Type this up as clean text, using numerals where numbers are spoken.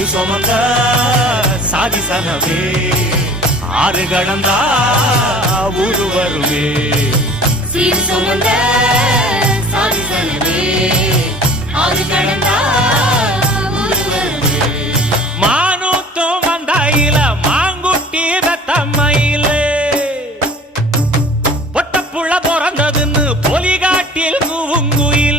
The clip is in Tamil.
சிறு சுமந்த சாதிசனமே ஆறு கடந்தா ஊரு வருமே சீர் சுமந்த சாதிசனமே ஆறு கடந்தா ஊரு வருமே மானூத்தும் வந்தாயில மாங்குட்டி தம்மையில பொட்டப்புள்ள பிறந்ததுன்னு பொலிகாட்டில் கூவுங்குயில்